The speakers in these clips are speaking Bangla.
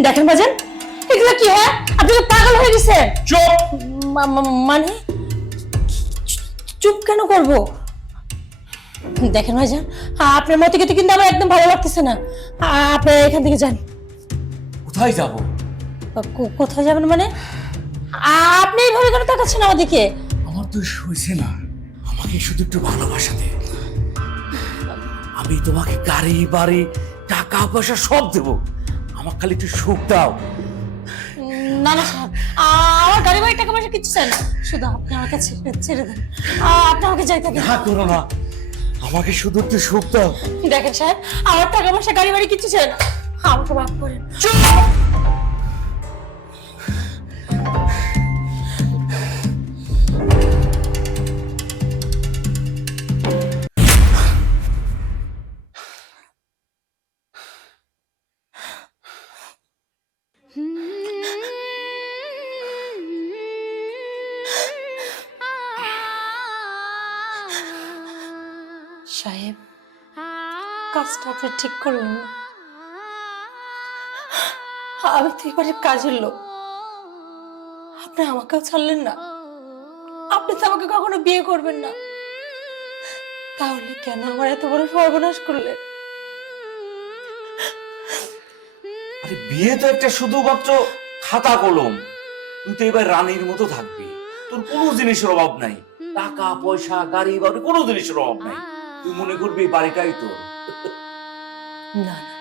দেখেন বাজান, এগুলো কি হয়? আপনি তো পাগল হয়ে গেছেন। চুপ! মানে চুপ কেন করব? দেখেন ভাইজান, আপনার মতে কিন্তু আমার একদম ভালো লাগতেছে না। আপনি এখান থেকে যান। কোথায় যাব? কোথায় যাবেন মানে? আপনি এইভাবে কেন তাকাচ্ছেন আমার দিকে? আমার তো সইছে না, আমাকে শুধু একটু ভালোবাসা দে। আমি তোমাকে গাড়ি বাড়ি টাকা পয়সা সব দেব, আমার খালি একটু সুখ দাও। না না সাহেব, আমার গাড়ি বাড়ি টাকা পয়সা কিচ্ছু চাই না, শুধু আপনি আমাকে ছেড়ে দেন। আপনি আমাকে যাইতে দিন। না করো না, আমাকে শুধু একটু সুখ দাও। দেখেন সাহেব, আমার টাকা পয়সা গাড়ি বাড়ি কিচ্ছু চাই না, আমাকে মাফ করেন। সাহেব, কাজটা আপনি ঠিক করলেন না। আমি তো এবারে কাজের লোক, আপনি আমাকেও ছাড়লেন না। আপনি তো আমাকে কখনো বিয়ে করবেন না, তাহলে কেন আমার এত বড় সর্বনাশ করলেন? আরে বিয়ে তো একটা শুধুমাত্র খাতা কলম, তুই তো এবার রানীর মতো থাকবি, তোর কোনো জিনিসের অভাব নাই, টাকা পয়সা গাড়ি বাড়ি কোনো জিনিসের অভাব নাই, তুই মনে করবি এই বাড়িটাই তোর। না না,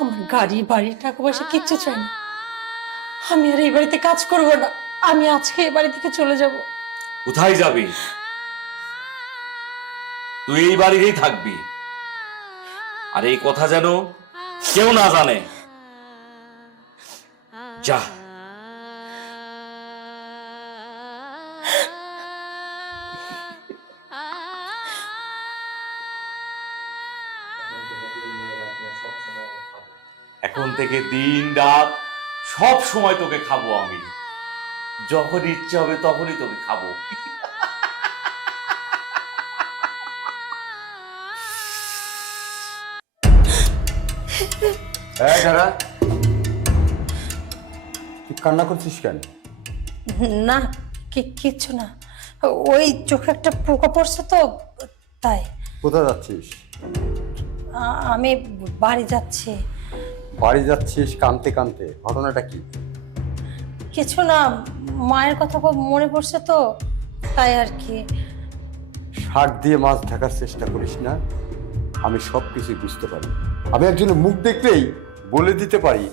আমার গাড়ি বাড়ি টাকা পয়সা কিচ্ছু চাই না। আমি আর এই বাড়িতে কাজ করব না, আমি আজকে এই বাড়ি থেকে চলে যাব। কোথায় যাবি? তুই এই বাড়িতেই থাকবি, আর এই কথা যেন কেউ না জানে। যা। এখন থেকে দিন রাত সব সময় তোকে খাবো আমি, যখন ইচ্ছে হবে তখনই তোকে খাবো। এই দাঁড়া, তুই কান্না করছিস কেন? না, কিচ্ছু না, ওই চোখে একটা পোকা পড়ছে তো, তাই। কোথায় যাচ্ছিস? আমি বাড়ি যাচ্ছি। বাড়ি যাচ্ছিস কাঁদতে কাঁদতে, ঘটনাটা কি? কিছু না, মায়ের কথা খুব মনে পড়ছে তো, তাই আর কি। শাক দিয়ে মাছ ঢাকার চেষ্টা করিস না, আমি সব কিছুই বুঝতে পারি। আমি একজনের মুখ দেখলেই বলে দিতে পারি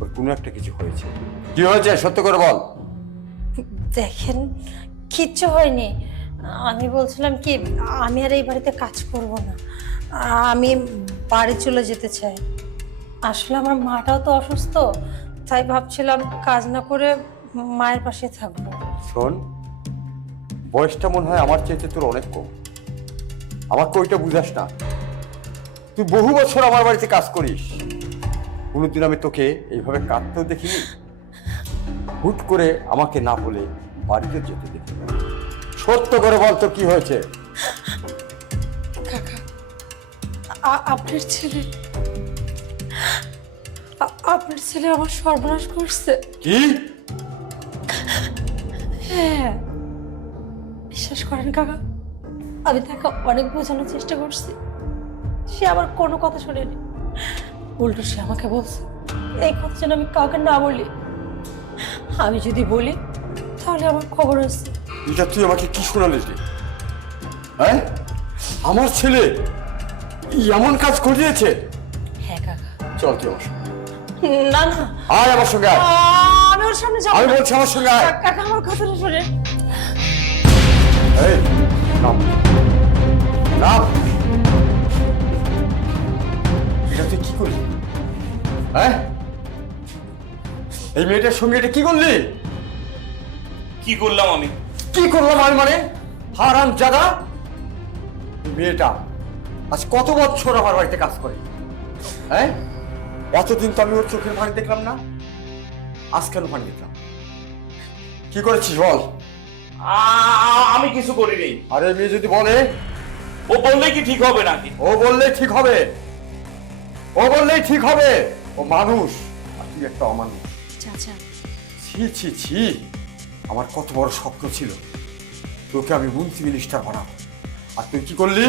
ওর কোনো একটা কিছু হয়েছে। কি হয়েছে সত্য করে বল। দেখেন, কিচ্ছু হয়নি। আমি বলছিলাম কি, আমি আর এই বাড়িতে কাজ করব না, আমি বাড়ি চলে যেতে চাই। আসলে আমার মাটাও তো অসুস্থ, তাই ভাবছিলাম কাজ না করে মায়ের পাশে থাকবো। শোন, বয়সটা মনে হয় আমার চাইতে তোর অনেক কম, আমাকে ওইটা বুঝাস না। তুই বহু বছর আমার বাড়িতে কাজ করিস, কোনোদিন আমি তোকে এইভাবে কাঁদতেও দেখিনি। হুট করে আমাকে না বলে বাড়িতে যেতে দেখি। সত্য করে বল তো কি হয়েছে? কাকা, আপনার ছেলে আপনার ছেলে আমার সর্বনাশ করছে। কি? হ্যাঁ, বিশ্বাস করেন কাকা, আমি তাকে অনেক বোঝানোর চেষ্টা করছি, সে আমার কোনো কথা শোনেনি। উল্টো সে আমাকে বলছে এই কথা যেন আমি কাউকে না বলি। আমি যদি বলি তাহলে আমার খবর আছে। এটা তুই আমাকে কি শোনালিস রে? হ্যাঁ, আমার ছেলে এমন কাজ করিয়েছে? হ্যাঁ কাকা। চল তুই আমার সঙ্গে। না না, আয় আমার সঙ্গে আয়। আমি ওর সামনে যাবো আমি না। বলছি আমার সঙ্গে আয়। কাকা আমার কথাটা শোনে। এই নাম নাম, এটা তুই কি করলি? হ্যাঁ, এই মেয়েটার সঙ্গে এটা কি করলি? কি করলাম আমি? কি করলাম আমি মানে? হারাম জাদা, মেয়েটা আজ কত বছর আমার বাড়িতে কাজ করে। হ্যাঁ, এতদিন তো আমি ওর চোখের পানি দেখলাম না, আজ কেন পানি দেখলাম? কি করেছিস বল? আমি কিছু করিনি। আরে মেয়ে যদি বলে? ও বললে কি ঠিক হবে নাকি? ও বললেই ঠিক হবে, ও বললেই ঠিক হবে। ও মানুষ, তুই একটা অমান্য। চাচা, ছি ছি ছি, আমার কত বড় স্বপ্ন ছিল তোকে আমি মন্ত্রী মিনিস্টার বানাবো, আর তুই কি করলি?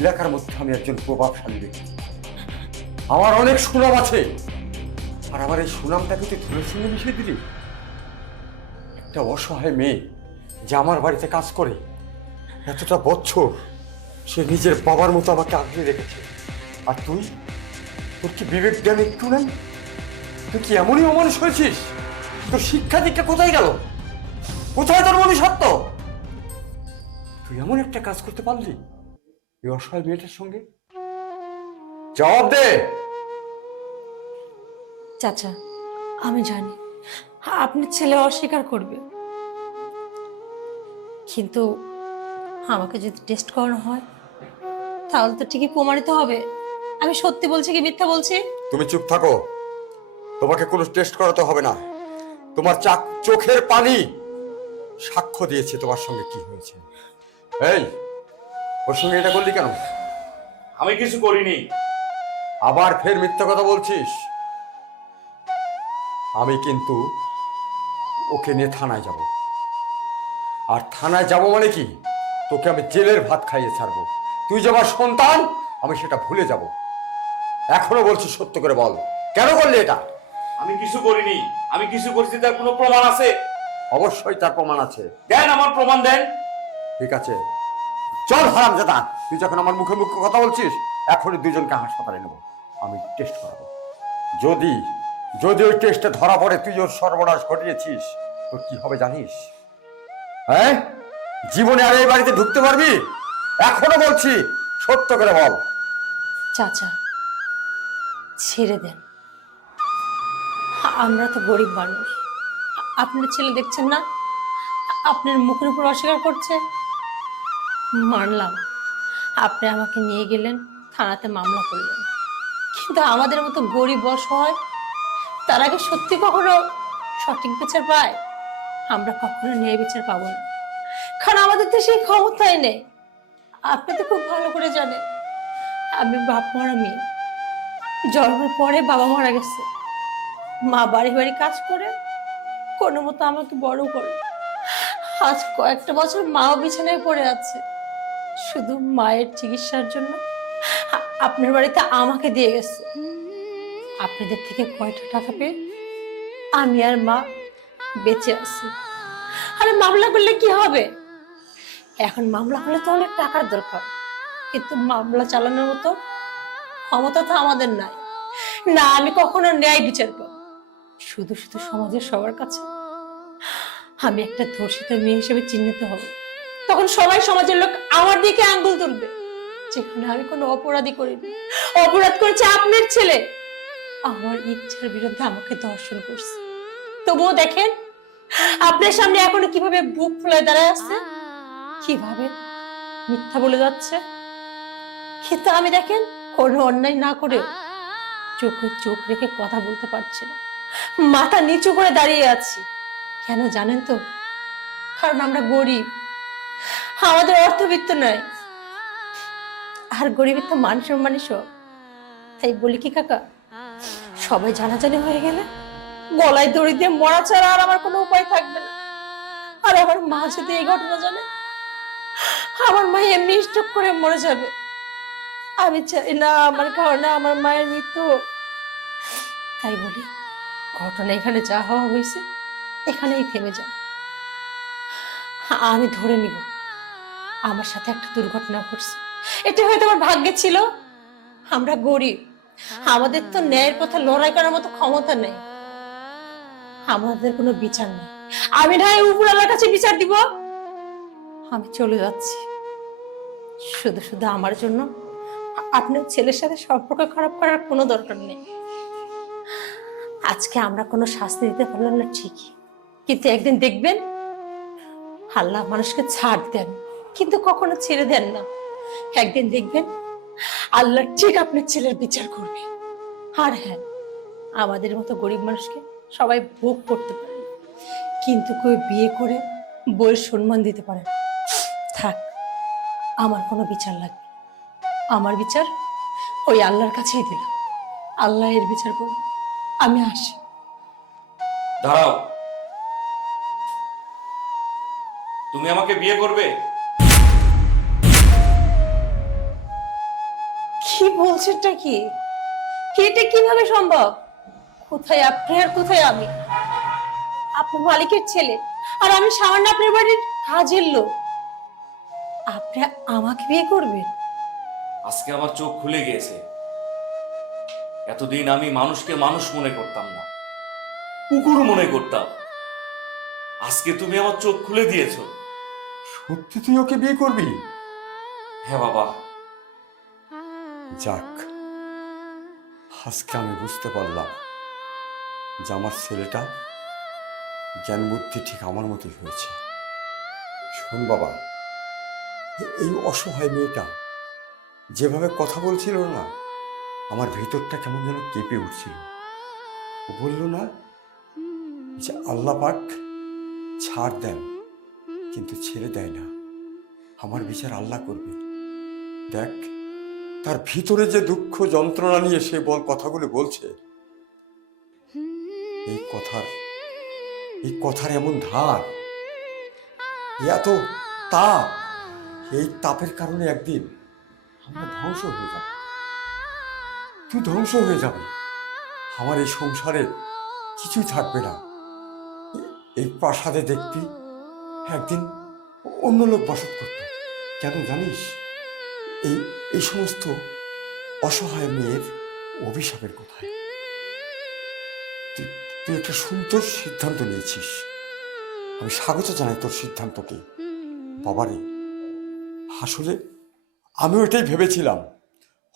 এলাকার মধ্যে আমি একজন প্রভাবশালী ব্যক্তি, আমার অনেক সুনাম আছে, আর আমার এই সুনামটাকে তুই ধরে সঙ্গে মিশিয়ে দিলি। একটা অসহায় মেয়ে যে আমার বাড়িতে কাজ করে এতটা বছর, সে নিজের বাবার মতো আমাকে আগলে রেখেছে, আর তুই, তোর কি বিবেক জ্ঞান একটু নেই? তুই কি এমনই অমানুষ হয়েছিস? তোর শিক্ষা দীক্ষা কোথায় গেল? কোথায় তোর মনুষ্যত্ব? তুই এমন একটা কাজ করতে পারলি এই অসহায় মেয়েটার সঙ্গে? জবাব দে। চাচা, আমি জানি আপনার ছেলে অস্বীকার করবে, কিন্তু আমাকে যদি টেস্ট করানো হয় তাহলে তো ঠিকই প্রমাণিত হবে আমি সত্যি বলছি কি মিথ্যা বলছি। তুমি চুপ থাকো, তোমাকে কোনো টেস্ট করাতে হবে না। তোমার চোখের পানি সাক্ষ্য দিয়েছে তোমার সঙ্গে কি হয়েছে। এই, ওর সঙ্গে এটা করলি কেন? আমি কিছু করিনি। আবার ফের মিথ্যা কথা বলছিস। আমি কিন্তু ওকে নিয়ে থানায় যাব, আর থানায় যাব মানে কি, তোকে আমি জেলের ভাত খাইয়ে ছাড়বো। তুই যে আমার সন্তান আমি সেটা ভুলে যাব। এখনো বলছি, সত্য করে বল, কেন করলি এটা? আমি কিছু করিনি। আমি কিছু করেছি তার কোনো প্রমাণ আছে? অবশ্যই তার প্রমাণ আছে। দেন, আমার প্রমাণ দেন। ঠিক আছে, চল হারামজাদা, তুই যখন আমার মুখে মুখে কথা বলছিস, এখনই দুজনকে হাসপাতালে নেবো, আমি টেস্ট করাবো। যদি যদি ওই টেস্টে ধরা পড়ে তুই ওর সর্বনাশ ঘটিয়েছিস, তোর কি হবে জানিস? হ্যাঁ, জীবনে আর এই বাড়িতে ঢুকতে পারবি? এখনো বলছি, সত্য করে বল। চাচা, ছেড়ে দেন, আমরা তো গরিব মানুষ। আপনার ছেলে দেখছেন না আপনার মুখের উপর অস্বীকার করছে। মানলাম আপনি আমাকে নিয়ে গেলেন, থানাতে মামলা করলেন, কিন্তু আমাদের মতো গরিব অসহায় তারা কি সত্যি কখনো সঠিক বিচার পায়? আমরা কখনো ন্যায় বিচার পাবো না, কারণ আমাদের তো সেই ক্ষমতাই নেই। আপনি তো খুব ভালো করে জানেন আমি বাপ মারা মেয়ে, জন্মের পরে বাবা মারা গেছে, মা বাড়ি বাড়ি কাজ করে কোনো মতো আমাকে বড় করে। আজ কয়েকটা বছর মাও বিছানায় পড়ে আছে, শুধু মায়ের চিকিৎসার জন্য আপনার বাড়িতে আমাকে দিয়ে গেছে। আপনাদের থেকে কয়টা টাকা পেয়ে আমি আর মা বেঁচে আছি। আরে মামলা করলে কি হবে? এখন মামলা করলে তো অনেক টাকার দরকার, কিন্তু মামলা চালানোর মতো ক্ষমতা তো আমাদের নাই। না আমি কখনো ন্যায় বিচার পাবো, শুধু শুধু সমাজের সবার কাছে আমি একটা ধর্ষিত মেয়ে হিসেবে চিহ্নিত হব। তখন সবাই সমাজের লোক আমার দিকে আঙ্গুল তুলবে, যেখানে আমি কোনো অপরাধী করিনি। অপরাধ করেছে আপনার ছেলে, আমার ইচ্ছার বিরুদ্ধে আমাকে ধর্ষণ করছে। তবুও দেখেন আপনার সামনে এখনো কিভাবে বুক ফুলায় দাঁড়ায় আছে, কিভাবে মিথ্যা বলে যাচ্ছে। কিন্তু আমি দেখেন কোনো অন্যায় না করে চোখে চোখ রেখে কথা বলতে পারছি না, মাথা নিচু করে দাঁড়িয়ে আছি। কেন জানেন তো? কারণ আমরা গরিব, আমাদের অর্থবিত্ত নয়, আর গরিবের তো মান সম্মানই সব। তাই বলি কি কাকা, সবাই জানাজানি হয়ে গেলে গলায় দড়ি দিয়ে মরা ছাড়া আর আমার কোনো উপায় থাকবে না। আর আমার মা যদি এই ঘটনা জানে, আমার মা এমনি স্ট্রোক করে মরে যাবে। আমি চাই না আমার কারণে আমার মায়ের মৃত্যু হোক। তাই বলি ঘটনা এখানে যা হওয়ার হয়েছে এখানেই থেমে যান। আমি ধরে নিব আমার সাথে একটা দুর্ঘটনা ঘটছে, এটা হয়তো আমার ভাগ্যে ছিল। আমরা গরিব, আমাদের তো ন্যায়ের পথে লড়াই করার মতো ক্ষমতা নেই, আমাদের কোনো বিচার নেই। আমি না উপরওয়ালার কাছে বিচার দিব। আমি চলে যাচ্ছি, শুধু শুধু আমার জন্য আপনার ছেলের সাথে সম্পর্ক খারাপ করার কোনো দরকার নেই। আজকে আমরা কোনো শাস্তি দিতে পারলাম না ঠিকই, কিন্তু একদিন দেখবেন আল্লাহ মানুষকে ছাড় দেন, কিন্তু কখনো ছেড়ে দেন না। একদিন দেখবেন আল্লাহ ঠিক আপনার ছেলের বিচার করবে। আর হ্যাঁ, আমাদের মতো গরিব মানুষকে সবাই ভোগ করতে পারে, কিন্তু কেউ বিয়ে করে বইয়ের সম্মান দিতে পারে না। থাক, আমার কোনো বিচার লাগবে না। আমার বিচার ওই আল্লাহর কাছেই দিলাম, আল্লাহ এর বিচার করবে। আমি আসি। দাঁড়াও, তুমি আমাকে বিয়ে করবে? কি বলছেনটা কি? এটা কিভাবে সম্ভব? কোথায় আপনি আর কোথায় আমি? আপনি মালিকের ছেলে আর আমি সামান্য আপনার বাড়ির কাজের লোক। আপনি আমাকে বিয়ে করবেন? আজকে আমার চোখ খুলে গিয়েছে। এতদিন আমি মানুষকে মানুষ মনে করতাম না, কুকুর মনে করতাম। আজকে তুমি আমার চোখ খুলে দিয়েছো। সত্যি তুই ওকে বিয়ে করবি? হ্যাঁ বাবা। যাক, আজকে আমি বুঝতে পারলাম যে আমার ছেলেটা জ্ঞান বুদ্ধি ঠিক আমার মতোই হয়েছে। শোন বাবা, এই অসহায় মেয়েটা যেভাবে কথা বলছিল না, আমার ভিতরটা কেমন যেন কেঁপে উঠছিল। ও বলল না যে আল্লাহ পাক ছাড় দেন কিন্তু ছেড়ে দেয় না, আমার বিচার আল্লাহ করবে। দেখ, তার ভিতরে যে দুঃখ যন্ত্রণা নিয়ে সে কথাগুলো বলছে, এই কথার এমন ধার, এত তাপ, এই তাপের কারণে একদিন আমরা ধ্বংস হয়ে যাব। তুই ধ্বংস হয়ে যাবে, আমার এই সংসারে কিছুই থাকবে না। এই প্রাসাদে দেখবি একদিন অন্য লোক বসত করত। কেন জানিস? এই এই সমস্ত অসহায় মেয়ের অভিশাপের কোথায়? তুই একটা সুন্দর সিদ্ধান্ত নিয়েছিস, আমি স্বাগত জানাই তোর সিদ্ধান্তকে। বাবারে, আসলে আমিও এটাই ভেবেছিলাম,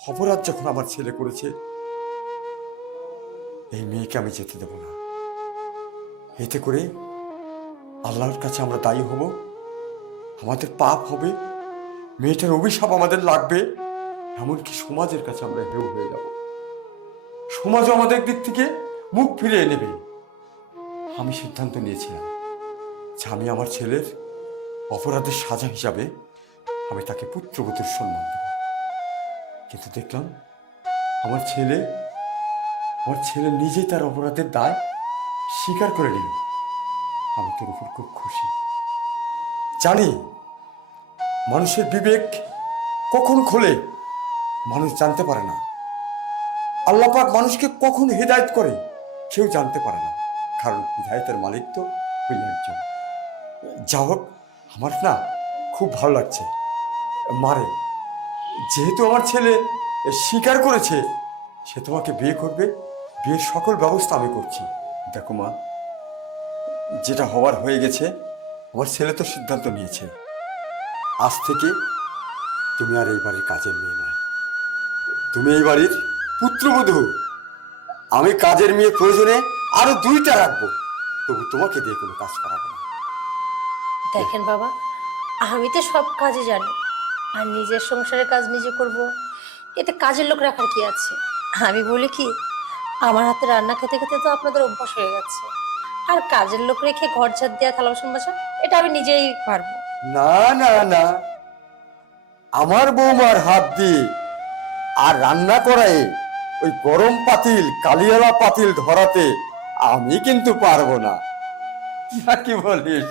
অপরাধ যখন আমার ছেলে করেছে, এই মেয়েকে আমি যেতে দেব না। এতে করে আল্লাহর কাছে আমরা দায়ী হব, আমাদের পাপ হবে, মেয়েটার অভিশাপ আমাদের লাগবে, এমনকি সমাজের কাছে আমরা হেউ হয়ে যাব। সমাজও আমাদের দিক থেকে মুখ ফিরিয়ে নেবে। আমি সিদ্ধান্ত নিয়েছিলাম যে আমি আমার ছেলের অপরাধের সাজা হিসাবে আমি তাকে পুত্রবধূর সম্মান দেব। কিন্তু দেখলাম আমার ছেলে নিজেই তার অপরাধের দায় স্বীকার করে নিল। আমি তোর উপর খুব খুশি। জানি মানুষের বিবেক কখন খোলে মানুষ জানতে পারে না। আল্লাহ পাক মানুষকে কখন হেদায়েত করে কেউ জানতে পারে না, কারণ হিদায়াতের মালিক তো ওই একজন। যা হোক, আমার না খুব ভালো লাগছে। মারে, যেহেতু আমার ছেলে স্বীকার করেছে সে তোমাকে বিয়ে করবে, বিয়ের সকল ব্যবস্থা আমি করছি। দেখো মা, যেটা হওয়ার হয়ে গেছে, আমার ছেলে তো সিদ্ধান্ত নিয়েছে, আজ থেকে তুমি আর এই বাড়ির কাজের মেয়ে নয়, তুমি এই বাড়ির পুত্রবধূ। আমি কাজের মেয়ে প্রয়োজনে আরো 2টা রাখবো, তবু তোমাকে দিয়ে কোনো কাজ করাবো না। দেখেন বাবা, আমি তো সব কাজে জানি, আর নিজের সংসারের কাজ নিজে করব, এতে কাজের লোক রাখার কি আছে? আমি বলি কি, আমার হাতে রান্না খেতে খেতে তো আপনাদের অভ্যাস হয়ে গেছে, আর কাজের লোক রেখে ঘর ঝাড় দেওয়া, থালা বাসন মাজা, এটা আমি নিজেই পারবো। না না না, আমার বৌমার হাত দিয়ে আর রান্না করায় ওই গরম পাতিল, কালিয়ালা পাতিল ধরাতে আমি কিন্তু পারবো না। কি বলিস?